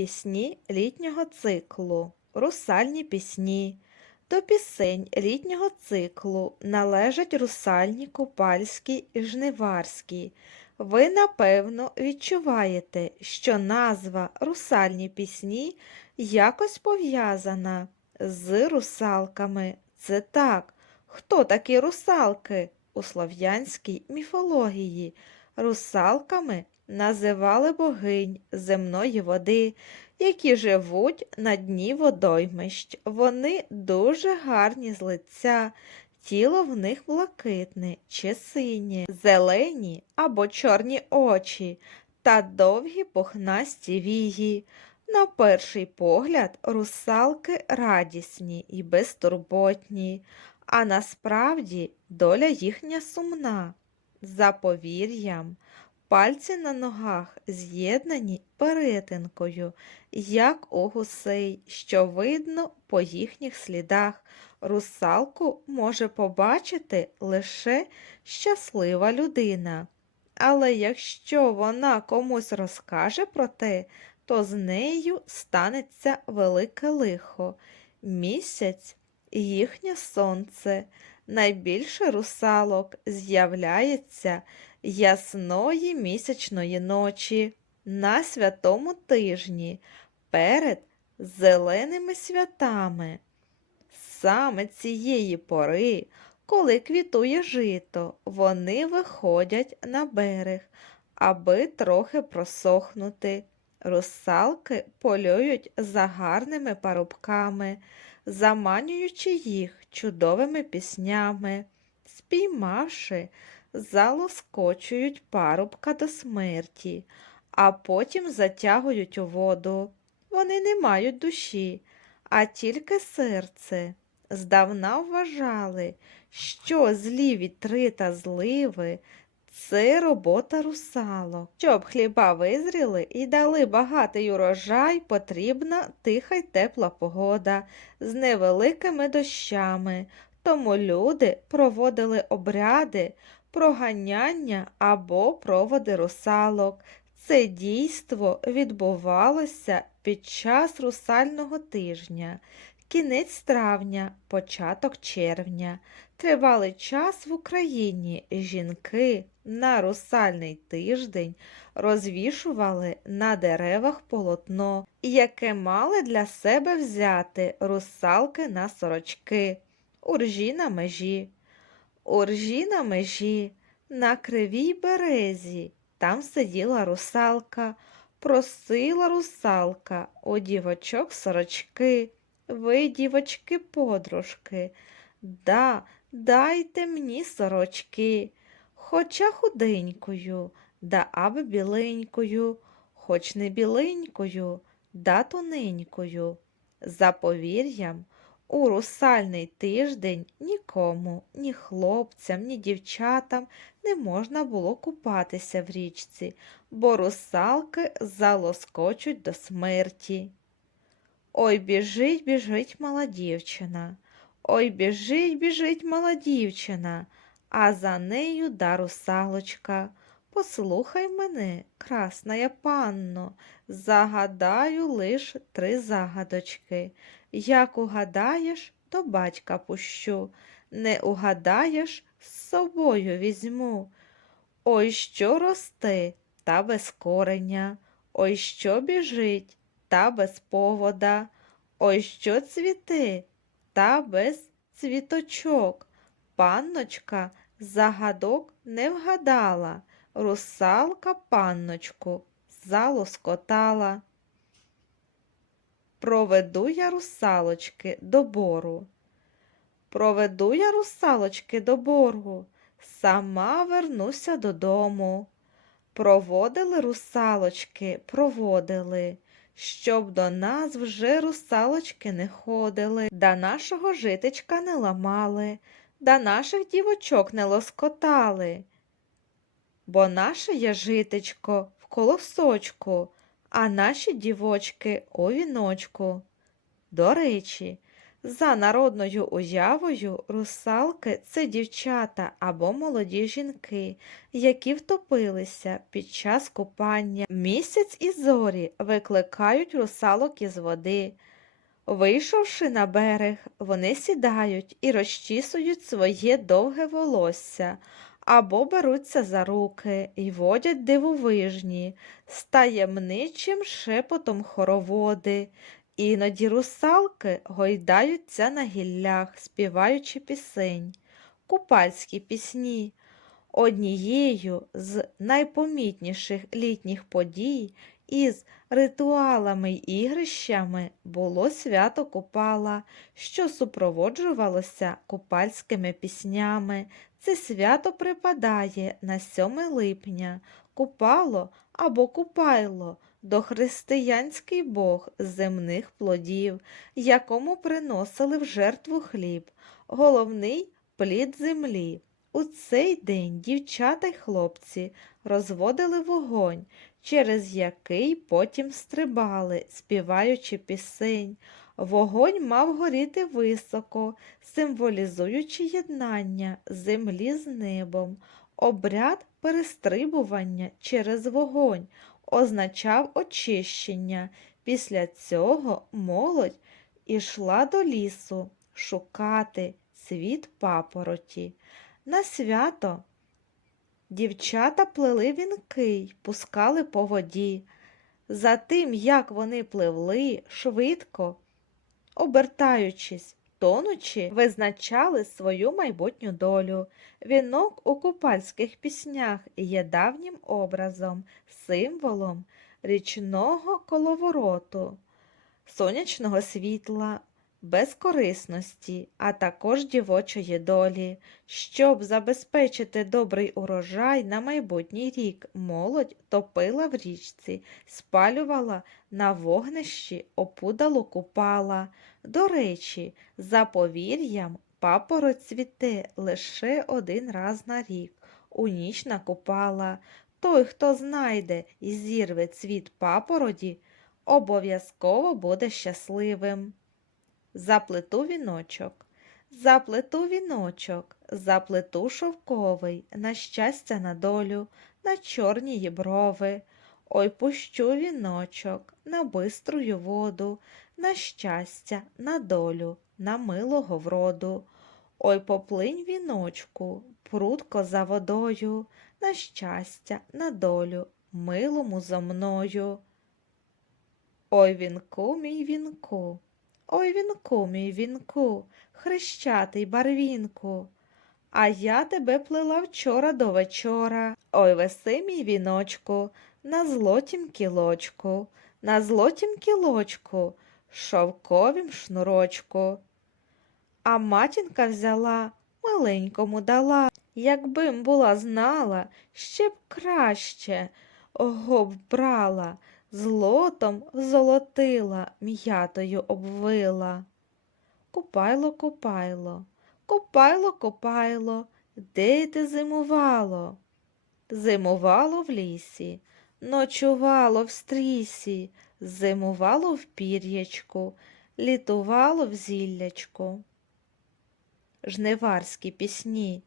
пісні літнього циклу, русальні пісні. До пісень літнього циклу належать русальні, купальські і жниварські. Ви, напевно, відчуваєте, що назва русальні пісні якось пов'язана з русалками. Це так. Хто такі русалки? У слов'янській міфології русалками називали богинь земної води, які живуть на дні водоймищ. Вони дуже гарні з лиця, тіло в них блакитне чи синє, зелені або чорні очі та довгі пухнасті вії. На перший погляд, русалки радісні і безтурботні, а насправді доля їхня сумна. За повір'ям, пальці на ногах з'єднані перетинкою, як у гусей, що видно по їхніх слідах. Русалку може побачити лише щаслива людина. Але якщо вона комусь розкаже про те, то з нею станеться велике лихо. Місяць їхнє сонце. Найбільше русалок з'являється ясної місячної ночі на святому тижні перед зеленими святами. Саме цієї пори, коли квітує жито, вони виходять на берег, аби трохи просохнути. Русалки полюють за гарними парубками, заманюючи їх чудовими піснями, спіймавши, залоскочують парубка до смерті, а потім затягують у воду. Вони не мають душі, а тільки серце. Здавна вважали, що злі вітри та зливи це робота русалок. Щоб хліба визріли і дали багатий урожай, потрібна тиха й тепла погода з невеликими дощами. Тому люди проводили обряди, проганяння або проводи русалок. Це дійство відбувалося під час русального тижня, кінець травня, початок червня. Тривалий час в Україні жінки на русальний тиждень розвішували на деревах полотно, яке мали для себе взяти русалки на сорочки, уржі на межі. Уржі на межі, на кривій березі, там сиділа русалка, просила русалка у дівочок сорочки. Ви, дівочки, подружки, да, дайте мені сорочки, хоча худенькою, да аби біленькою, хоч не біленькою, да тоненькою. За повір'ям, у русальний тиждень нікому, ні хлопцям, ні дівчатам не можна було купатися в річці, бо русалки залоскочуть до смерті. Ой, біжить, біжить мала дівчина. Ой, біжить, біжить мала дівчина, а за нею да русалочка. Послухай мене, красна я панно, загадаю лиш три загадочки. Як угадаєш, то батька пущу, не угадаєш, з собою візьму. Ой, що росте, та без кореня, ой, що біжить, та без повода, ой, що цвіте, та без цвіточок. Панночка загадок не вгадала, русалка панночку залоскотала. Проведу я русалочки до бору. Проведу я русалочки до боргу, сама вернуся додому. Проводили русалочки, проводили, щоб до нас вже русалочки не ходили, да нашого житечка не ламали, да наших дівочок не лоскотали. Бо наше є житечко в колосочку, а наші дівочки у віночку. До речі, За народною уявою, русалки це дівчата або молоді жінки, які втопилися під час купання. Місяць і зорі викликають русалок із води. Вийшовши на берег, вони сідають і розчісують своє довге волосся, або беруться за руки й водять дивовижні, з таємничим шепотом хороводи. Іноді русалки гойдаються на гіллях, співаючи пісень, купальські пісні. Однією з найпомітніших літніх подій із ритуалами й ігрищами було свято Купала, що супроводжувалося купальськими піснями. Це свято припадає на 7 липня. Купало або купайло дохристиянський бог земних плодів, якому приносили в жертву хліб, головний плід землі. У цей день дівчата й хлопці розводили вогонь, через який потім стрибали, співаючи пісень. Вогонь мав горіти високо, символізуючи єднання землі з небом. Обряд перестрибування через вогонь означав очищення. Після цього молодь ішла до лісу шукати цвіт папороті. На свято дівчата плели вінки й пускали по воді. За тим, як вони пливли, швидко, обертаючись, тонучи, визначали свою майбутню долю. Вінок у купальських піснях є давнім образом, символом річного коловороту, сонячного світла, безкорисності, а також дівочої долі. Щоб забезпечити добрий урожай на майбутній рік, молодь топила в річці, спалювала на вогнищі, опудало купала. До речі, за повір'ям, папороть цвіте лише один раз на рік, у ніч на купала. Той, хто знайде і зірве цвіт папороді, обов'язково буде щасливим. Заплету віночок, заплету віночок, заплету шовковий, на щастя на долю, на чорні брови. Ой пущу віночок, на биструю воду, на щастя, на долю, на милого вроду. Ой поплинь віночку, прудко за водою, на щастя, на долю, милому зо мною. Ой вінку, мій вінку, ой вінку, мій вінку, хрещатий барвінку. А я тебе плела вчора до вечора. Ой веси, мій віночку, на злотім кілочку, на злотім кілочку, шовковім шнурочку. А матінка взяла, маленькому дала. Якби м була знала, ще б краще го б брала, злотом золотила, м'ятою обвила. Купайло, купайло, купайло, купайло, де ти зимувало? Зимувало в лісі, ночувало в стрісі, зимувало в пір'ячку, літувало в зіллячку. Жниварські пісні.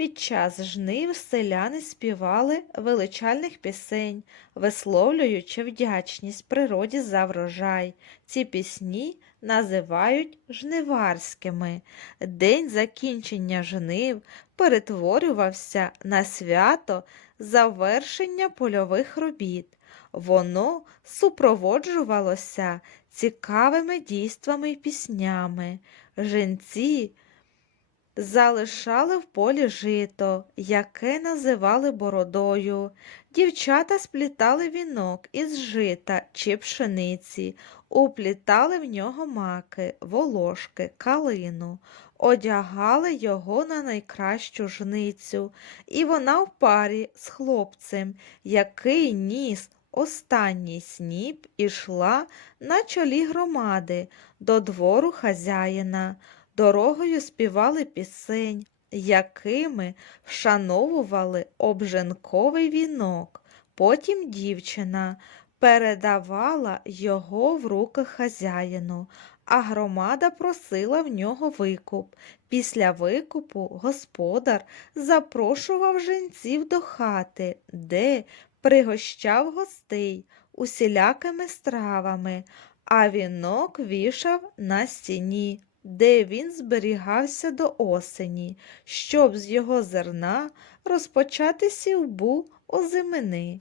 Під час жнив селяни співали величальних пісень, висловлюючи вдячність природі за врожай. Ці пісні називають жниварськими. День закінчення жнив перетворювався на свято завершення польових робіт. Воно супроводжувалося цікавими дійствами й піснями. Женці залишали в полі жито, яке називали бородою. Дівчата сплітали вінок із жита чи пшениці, уплітали в нього маки, волошки, калину, одягали його на найкращу жницю, і вона в парі з хлопцем, який ніс останній сніп, ішла на чолі громади до двору хазяїна. Дорогою співали пісень, якими вшановували обженковий вінок. Потім дівчина передавала його в руки хазяїну, а громада просила в нього викуп. Після викупу господар запрошував женців до хати, де пригощав гостей усілякими стравами, а вінок вішав на стіні, де він зберігався до осені, щоб з його зерна розпочати сівбу озимини.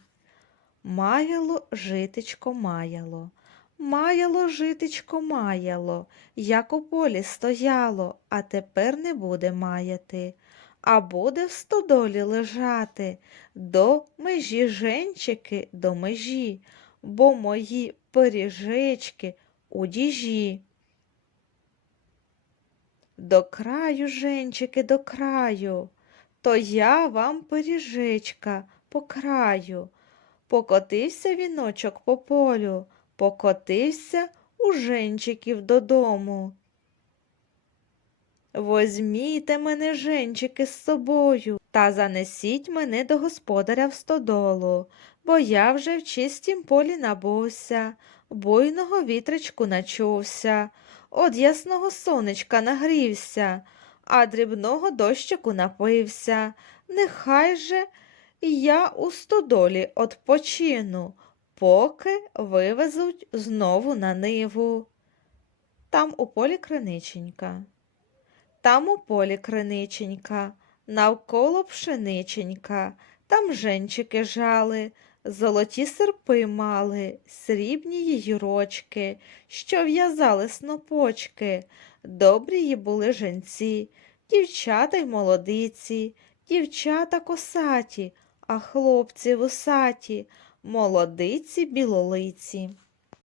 Маяло житечко маяло. Маяло житечко маяло, як у полі стояло, а тепер не буде маяти, а буде в стодолі лежати, до межі женчики, до межі, бо мої пиріжечки у діжі. До краю, женчики, до краю, то я вам пиріжечка по краю. Покотився віночок по полю, покотився у женчиків додому. Возьміте мене, женчики, з собою та занесіть мене до господаря в стодолу, бо я вже в чистім полі набувся, буйного вітричку начувся, од ясного сонечка нагрівся, а дрібного дощику напився. Нехай же я у стодолі odpoчину, поки вивезуть знову на ниву. Там у полі криниченька. Там у полі криниченька, навколо пшениченька, там женчики жали, золоті серпи мали, срібні її рочки, що в'язали снопочки. Добрі її були женці, дівчата й молодиці, дівчата косаті, а хлопці вусаті, молодиці білолиці.